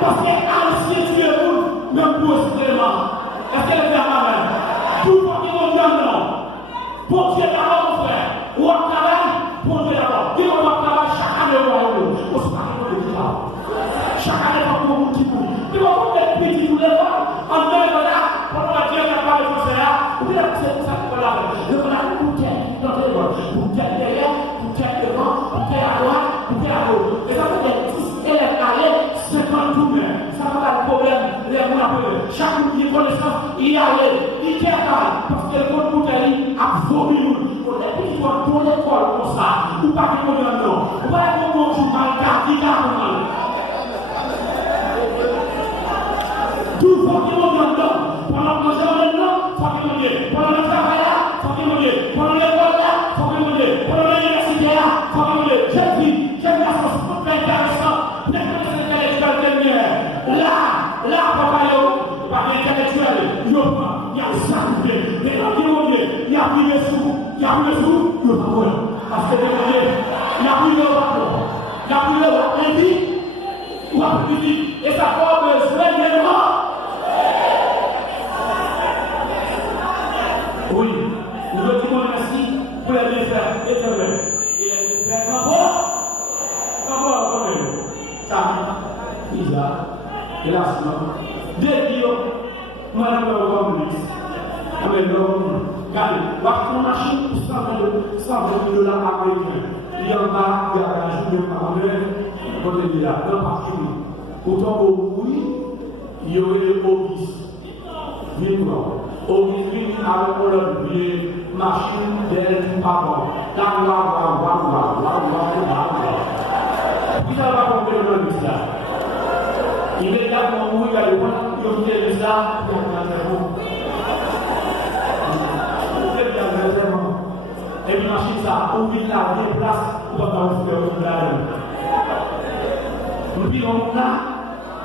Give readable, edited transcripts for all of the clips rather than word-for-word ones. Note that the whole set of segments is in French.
Parce que ancien Dieu, même pour extrêmement. Est-ce qu'elle est amen? Tout le monde non. Pour Dieu d'abord, mon frère. Ou à travail, pour Dieu d'abord. Dis on va travailler chaque année au royaume. On se parle de Dieu. Chaque année, pour vous qui vous. Dis on va faire petit tous les fois. En deux, voilà. Pour la Dieu qui a parlé de cela. Ou bien c'est pour ça qu'on l'a fait. Le voilà, pour Dieu, dans les voies. Pour Dieu derrière, pour Dieu devant, pour Dieu à droite, pour Dieu à gauche. Et ça, c'est 10 élèves allés, 50 tout même. Ça n'a pas de problème. Les mots appelés. Chaque qui connaissance, il y a il tient parce que le monde bouteille a vomi. On est plus fort pour l'école comme ça. Ou pas que nous non. Ou pas que nous jouons mal car il y a mal. Tout faut que nous non. Pendant que nous sommes là, faut que nous disions. Pendant le travail là, faut que nous disions. Pendant l'école là, faut que nous disions. Pendant l'université là, faut que nous disions. J'aime la sauce pour faire intéressant. L'intellectuel là, papa yo, pas intellectuel, yo, il y a ça, mais là, il y a plus de sous, il y a plus de sous, le pas parce que il y a plus de bateau, il y a plus de bateau, ou à plus et ça fait besoin d'éléments. Oui, nous le disons merci pour les bienfaits éternels et les bienfaits encore, ça, Isa, hélas, dès que moi, je vais vous dire, mais non, regardez, on achète $120 américains. Il y en a, il y a un jour de parler, on est là, dans le parti. Pourtant, au oui, il y aurait des hobbies. Vivement. Hobbies, avec le pied, machine, d'aide, pardon. Là, vous allez pas comprendre le ça. Immédiatement, vous allez voir, vous allez ça, vous et puis, machine ça, on vit là, on déplace, on va faire un nous vivons là,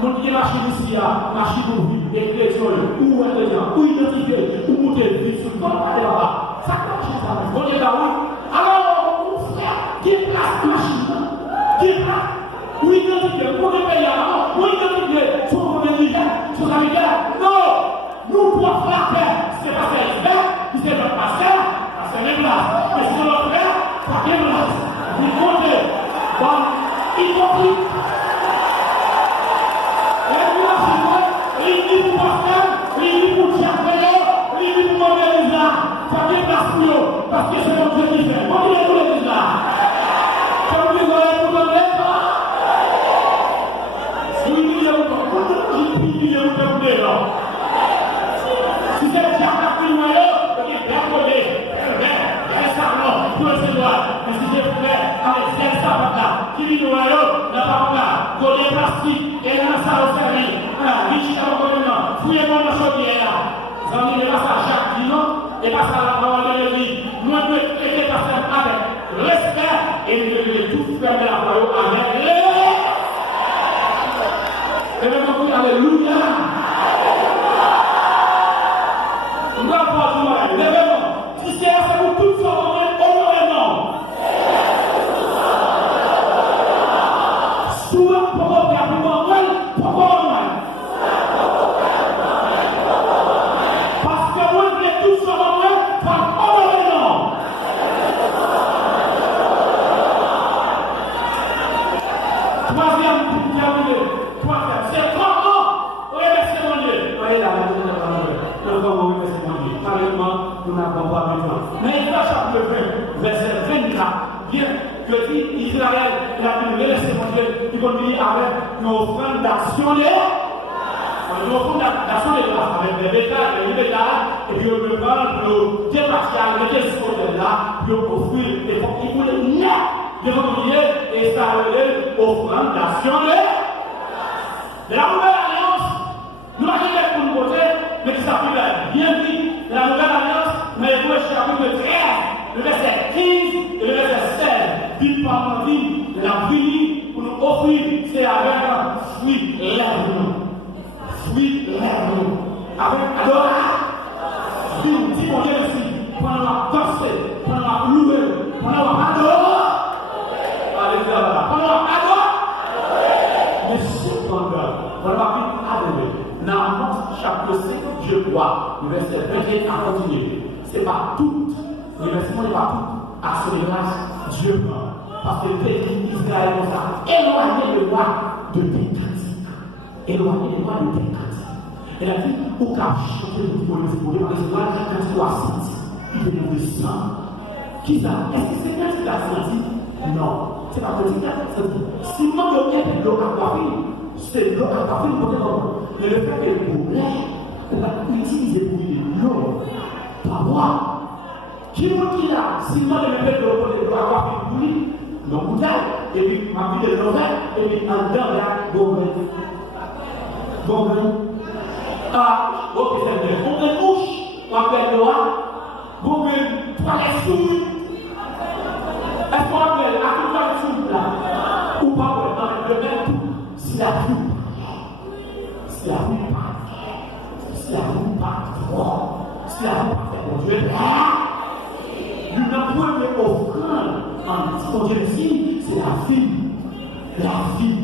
nous avons une machine ici, machine pour vivre, écriture, où intelligent, où identifier, où monter, vivre sur le corps, là-bas. Ça, machine ça, on est là, oui. Alors, mon frère, déplace la machine, déplace, où identifier, pour le pays, où identifier, son religion, son amical. Non, nous devons faire la paix. C'est pas faire l'expert, c'est notre pasteur. C'est les places. Mais si on le fait, ça vient de place. Vous comptez. Bon, y compris. Et puis là, il dit pour pasteur, il dit pour Tchapelle, il dit pour mon Elisa. Ça vient de place pour eux. Parce que c'est mon Dieu qui fait. Mon Dieu pour l'Elisa. Ça vous dit, vous allez pour le lettre. Si vous dites, vous pouvez là. Si c'est le Tchapelle qui nous a mais si j'ai fait avec celle là, qui vit nous là, la parole là, collier plastique, et là, ça au service, riche dans le gouvernement, fouillez-moi dans la chaudière là. Vous avez mis ça à Jacques Dinon, et pas ça à la parole de l'église. Nous devons traiter personne avec respect, et nous devons tout fermer la parole avec l'air. Et maintenant, vous, alléluia. Nous allons voir tout le monde, levez-moi. Si c'est là, c'est pour tout ça, Israël, il a pu laisser mon Dieu, il continue avec nos offrandes d'action nos offrandes d'action avec des bétails, des bétails, et puis on peut prendre pour le départir, mettre ce côté là, puis on offrir des fonds qui voulaient net devant Dieu, et ça relève offrande d'action de la nouvelle alliance. Nous n'avons pas pour nous côté, mais qui s'applique bien dit, la nouvelle alliance, mais il faut chapitre 13, le verset 15 et le verset 16. Ville par ville, la vie pour nous offrir, c'est avec un fruit l'amour. Fruit l'amour. Avec adoration. Dis mon Dieu aussi, pendant la danser, pendant la louer, pendant la adorer. Allez, pendant la adorer. chapitre 5, je crois, le verset 21 à continuer. Ce n'est pas tout, le verset n'est pas tout, action de grâce, Dieu prend. Parce que le pays d'Israël comme ça, éloigné de moi de tes critiques. Éloigné de moi de tes critiques. Elle a dit, au cas où chanter le petit bonheur, c'est pour recevoir quand tu as senti, il est mauvais sang. Qui ça? Est-ce que c'est quand tu l'as senti? Non. C'est pas petit qui a senti. Si moi je mets de l'eau à coiffer, c'est l'eau à coiffer pour te donner. Mais le fait que le problème, on va utiliser pour l'eau, pas moi. Qui vous dit là? Si moi je mets de l'eau à coiffer pour lui, non, bouteille, et puis ma vie de l'envers, et puis en dedans là, bon, ah, ok, c'est bien. On fait bouche, on fait l'eau, bon, trois les souris. Est-ce qu'on appelle à tout le souris là? Ou pas, dans le même tout, si la roue, si la roue pas, si la roue pas trop, si la roue pas fait pour Dieu, nous n'avons pas offrande en Dieu ici, c'est la vie. La vie.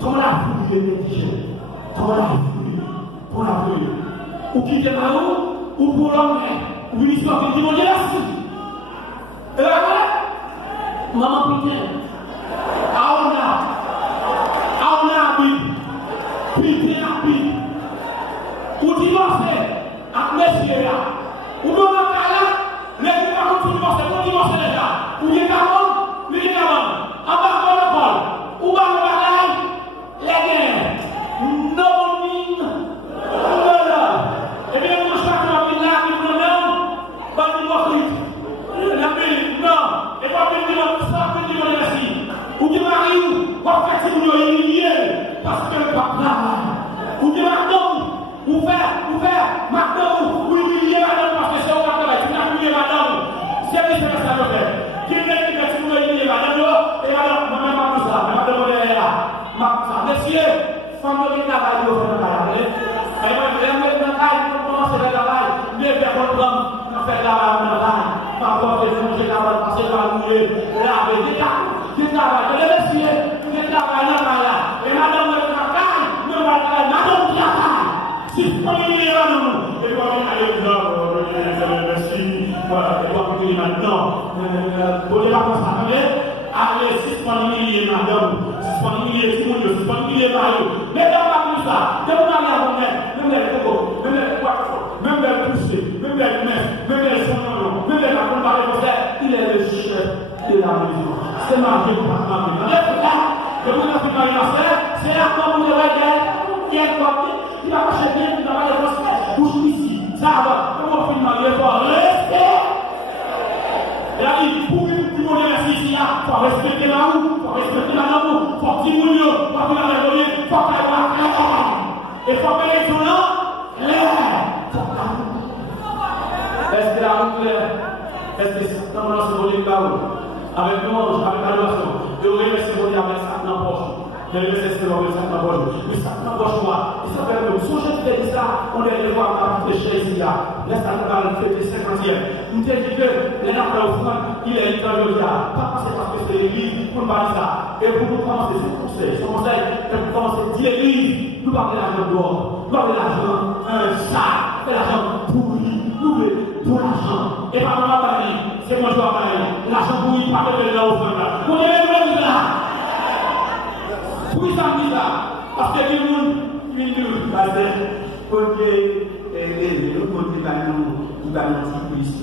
Comment la vie est indigène? Comment la vie? Pour la vie. Ou qui est là-haut, ou pour l'homme, ou une histoire qui dit, mon Dieu, merci. Et là, maman, plus bien. Aona, puis bien, ou divorcer, à monsieur là, ou dans la carrière, les gens qui continuent à divorcer déjà, ou les gamins, en bas de l'école, ou bas de la bagaille, les guerres, non, et bien, nous sommes là, nous sommes pas divorcer. Non, et pas venir ça, venir merci. Ou bien mari, ou faire si vous voulez humilier, parce que le papa, ou bien madame, ou faire, madame, ou humilier madame, parce que c'est au travail, tu n'as humilié madame. C'est ça le fait. Qui est qui fait si vous voulez humilier madame, et madame, moi-même, ma pousse là, madame, elle est là, ma pousse là. Messieurs, femme de travail, vous faites le travail. Et moi, je vais mettre dans le travail, pour commencer le travail, mais faire votre homme, faire le travail. Par contre, les gens qui passer par nous, laver des travail, les messieurs, des travail, et madame le travail, le travail, madame le travail. Si vous voulez à nous, et vous allez dire, merci, voilà, et vous allez maintenant, vous n'avez pas ça, allez, 6 milliers, madame, 6 milliers, tout le monde, 6 milliers, maillot, mais dans la plus ça, de vous aller à vous-même, même les cocos, même les poissons, même les poussées, même les messes, même les sonnants, même les macrons par les conseils, il est le chef de la maison. C'est ma vie, pas ma vie. Je vous ai fait c'est la forme de la guerre, qui est portée, qui va marcher bien, qui va pas les conseils, bouge ici, ça va, comment on finit ma vie, il faut rester. Et là, il faut que tout le monde reste ici, il faut respecter la roue, il faut respecter la roue, il faut petit moulio, il faut faire la réveiller, il faut faire la claire. Et il faut faire les sonnants, clair. Est-ce que la roue claire? Est-ce que c'est dans le symbolique là avec nous, avec l'adoration, et on remet symbolique avec ça dans la poche. Je vais laisser ce moment ça dans la poche. Mais ça dans la poche, moi. Et ça fait que si je fais ça, on est allé voir ma petite chaise là. Laisse ça dans le fête de 50e. Nous te dit que les nappes offrandes, il est dans le là. Pas parce que c'est l'église pour parler ça. Et pour nous commencer, c'est son conseil. Et pour commencer, dire l'église, nous parlons de l'argent dehors. Nous parlons de l'argent, ça, de l'argent pourri. Pour l'argent. Et par ma famille, c'est moi je dois parler. L'argent pour lui, pas de l'offre là. Vous avez le là. Pour ça, dit là. Parce que tout le monde, il nous parce que, pour que les autres il va nous anti-police.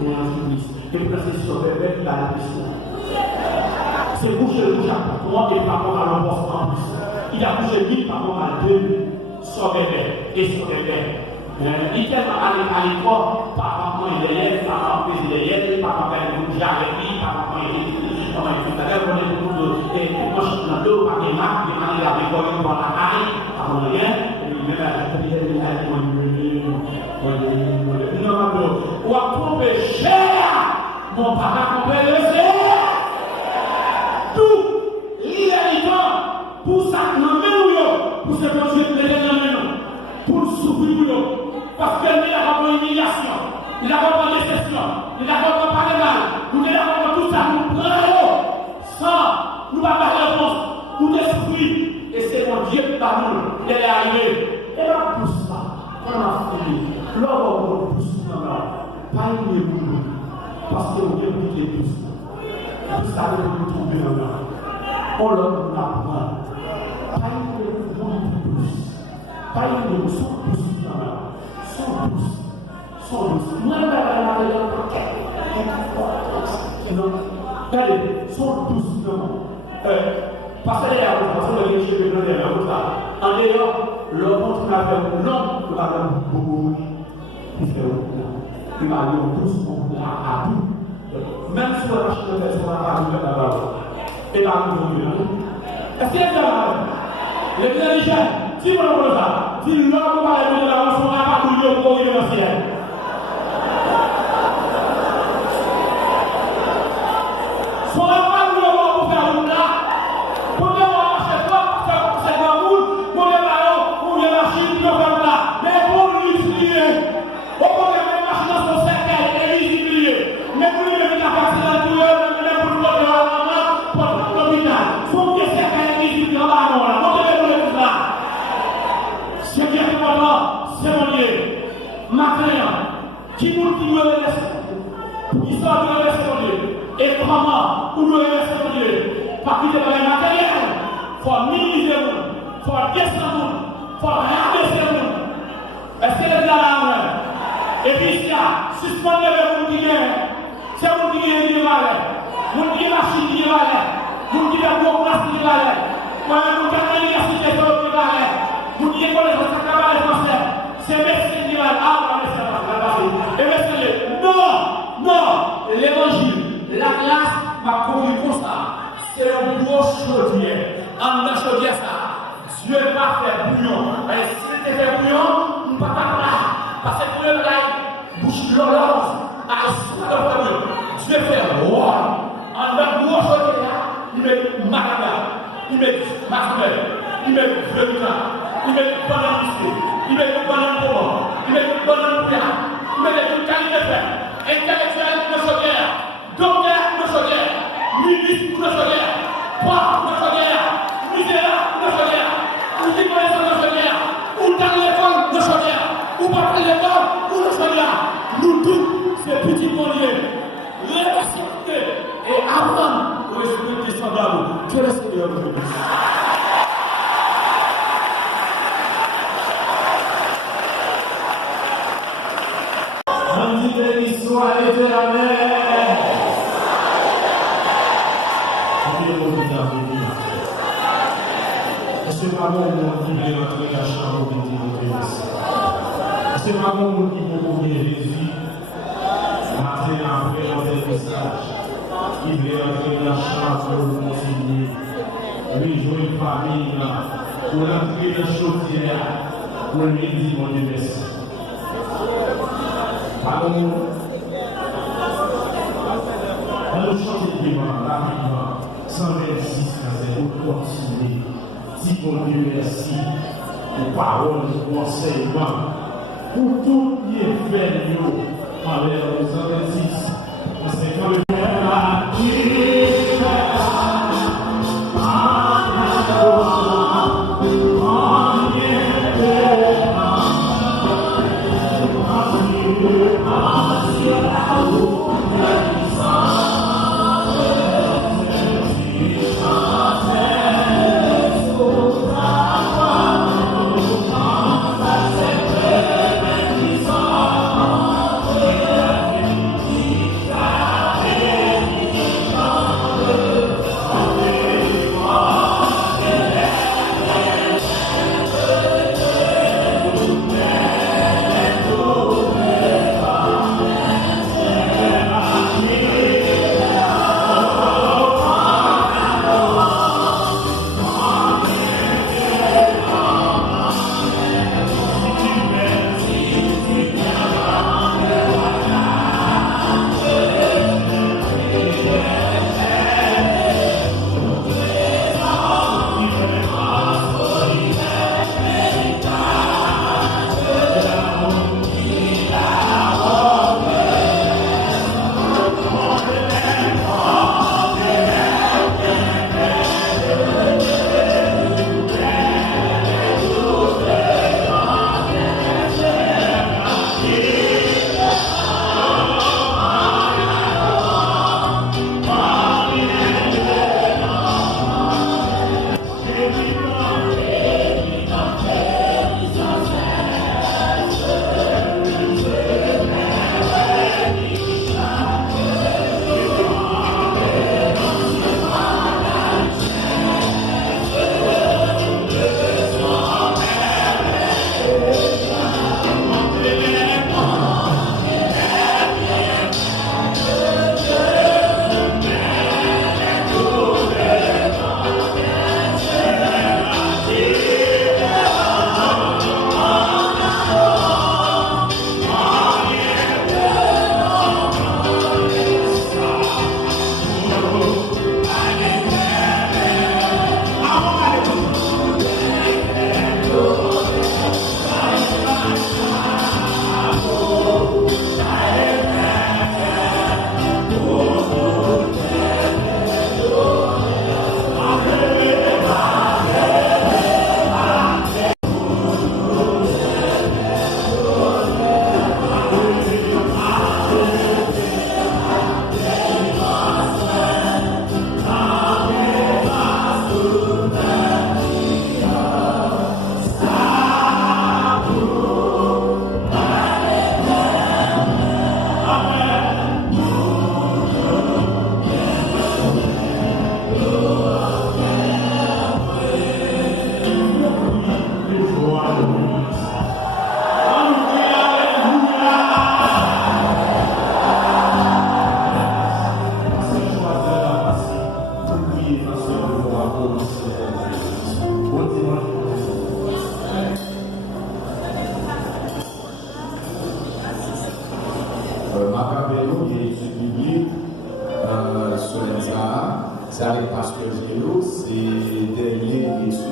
Et anti-police. Et pour que c'est sur le bébé, il va la police. C'est couché le couche à 3 et par rapport à l'emportement en plus. Il a couché 10 par rapport à 2 sur bébé et sur bébé. Il tient à l'école, par rapport à l'élève, par rapport à l'élève, par rapport à l'élève, par rapport à l'élève, par rapport à l'élève, et moi je suis dans l'eau, par les marques, les marques, avec quoi ils vont la carrer, par rapport à l'élève, et puis même à l'élève, ou à tromper cher, mon papa tromper le cher, tout, l'illégal, pour ça, non, mais pour se produire de l'élève, pour souffrir, parce qu'il n'y a pas d'humiliation, il n'y a pas de déception, il n'y a pas de mal, nous n'y a pas tout ça, nous prenons sans, nous n'avons pas de réponse, nous souffrir, et c'est mon Dieu qui va nous, il est arrivé, et là pour ça, on a fini. L'homme on pousse dans là, pas une boulot, parce qu'on vient piquer tous. Tout ça nous trouver dans là. On leur apprend. Pas une boulot pousse. Pas une boulot pousse dans là. Sans pousse. Moi, regardez, sans pousse dans parce que les cheveux dans les en dehors, l'homme continue à faire l'homme qui va faire beaucoup. Il va aller tous à tout. Même si on achète une personne à la là-bas, et là, est-ce qu'il y a des les dirigeants, si vous le ça, si l'homme va aller de la maison, on n'a pas de lieu pour y aller. Qui nous dit le reste, qui sort le reste et comment ou le reste, parce qu'il y a des matériels, il faut minimiser, il faut descendre, il faut rabaisser. Est-ce que les gars et puis ça, suspendez le monde qui est, c'est le monde qui est qui valait, le monde qui est machine qui valait, le monde qui est gros place qui valait, le monde qui est l'université qui valait, le monde qui est collège de travail français, c'est médecin qui valait. Non, l'évangile, la classe m'a conduit comme ça. C'est un gros chaudier. En dans chaudier ça, Dieu va faire bouillon. Et si tu fais bouillon, on ne peut pas là. Parce que Dieu là, bouche l'horloge. Dieu fait roi. En dans gros chaudier là, il met marada, il met marvel, il met verina, il met banane il met banane pomme, il met banane pia, il met une qualité de fer. Intellectuel de chaudière, docteur de chaudière, ministre de chaudière, prof de chaudière, misérable de chaudière, ou citoyen de chaudière, ou dans l'école de chaudière, ou pas l'école ou de chaudière. Nous tous, ces petits monniers, les respecter et apprendre au respect des semblables. Que le Seigneur nous bénisse. Béni soit l'Éternel. C'est pas bon qui veut rentrer dans la chambre de Dieu. C'est pas bon qui veut ouvrir Jésus. Matin après un message. Il veut rentrer dans la chambre pour continuer. Rejoindre une famille pour rentrer dans la chaudière pour lui dire mon Dieu merci. Allons, allons chanter devant l'arrivant 126 pour continuer. Dis mon Dieu merci pour paroles, pour enseignements, pour tout qui est fait envers les 126. C'est quand le Père a dit. Yeah.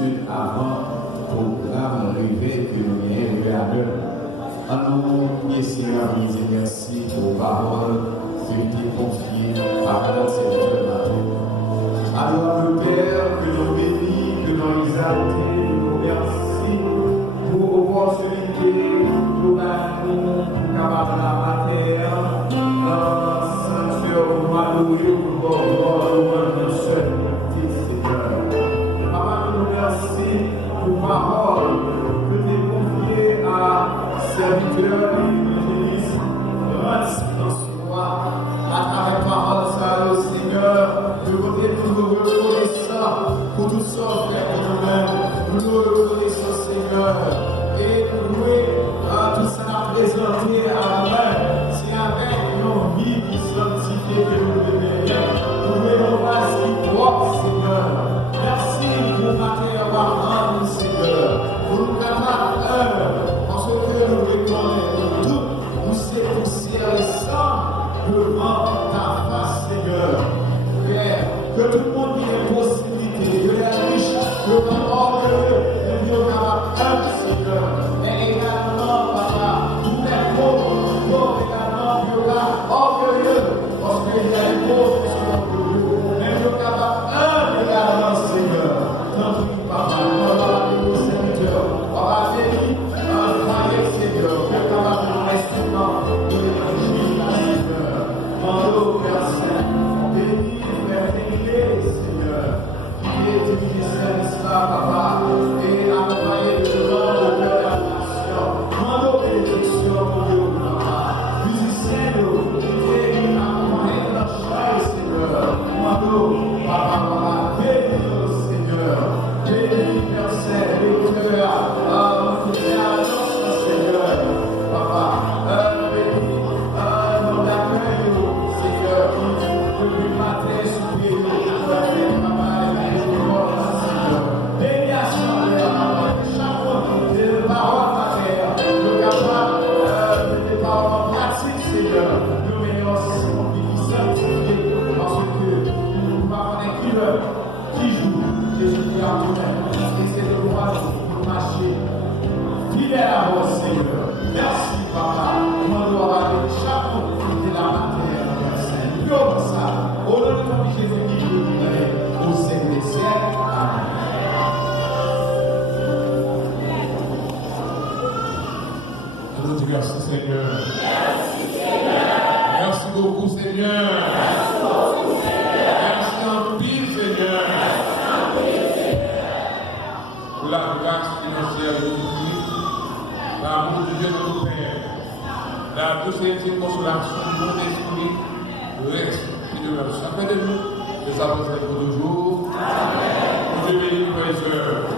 d'habitude avant le programme arrivé que nous venons à l'heure. À nous, Seigneur, nous disons merci pour vos paroles qui ont été confiées par notre Seigneur matin. Alors, le Père, que nous bénis, que nous exaltés, nous merci pour l'opportunité, pour l'amour, pour camarade la terre, Saint-Dieu, pour m'adorer, pour gloire, pour seul, Seigneur. Papa, nous merci pour parole que tu es confiée à serviteur et évangéliste, dans soi, à travers parole, ça, Seigneur, de côté nous reconnaissons pour tout ça, frère, pour nous-mêmes, nous reconnaissons, Seigneur, et nous louer à tout ça à présenter à nous-mêmes, c'est avec nos vies qui sanctifiées que nous venons, nous venons ainsi propre, Seigneur. Merci pour matin à nous, Seigneur, pour nous capables, parce que nous reconnaissons tout, nous sommes poussière et sang devant ta face, Seigneur. Père, que tout le monde ait possibilité de la riche, de l'orgueilleux, de Dieu capable, Seigneur. Et également, Papa, tous les pauvres, également, Dieu orgueilleux, parce qu'il y a des pauvres qui sont orgueilleux. Mais Dieu capable, également, Seigneur. Tant pis, Papa, on va aller au serviteur, on va bénir, croyez, Seigneur, Dieu capable de l'instrument de l'évangile, Seigneur. Mando, Père Saint, bénis, Frère Félicé, Seigneur, qui est du ministère d'Islam, Papa, et accompagné de devant le cœur de la nation. Mando, bénédiction, mon Dieu, Papa. Musicien, qui est accompagné de la chair, Seigneur. Mando, Papa, bénis, Seigneur. Bénis, Père Saint, lecteur, qui est à l'annonce, Seigneur. Papa, bénis, nos accueils, Seigneur, depuis matin, souper, travail, Seigneur. Bénis à chaque fois, des paroles matérielles, nous capable des paroles pratiques, Seigneur. Nous mettons qui sanctifié, parce que nous ne pas connaître qui joue, Jésus-Christ en nous-mêmes. Et c'est le droit de marcher fidèle à vous, Seigneur. Merci, Papa. Nous doit aller chaque fois de la matière, Père Saint. Nous comme ça, au nom de ton Jésus-Christ, je vous dirai au siècle des siècles. Amen. Nous disons merci, Seigneur. Merci, Seigneur. Merci beaucoup, Seigneur. Merci beaucoup, Seigneur. Merci en pile, Seigneur. Merci en pile, Seigneur. Pour la grâce financière de Jésus-Christ, l'amour de Dieu notre Père, la douce et intime consolation du Saint-Esprit reste et demeure chacun de nous, de sa présence pour toujours. Amen. Dieu bénit, frères et sœurs.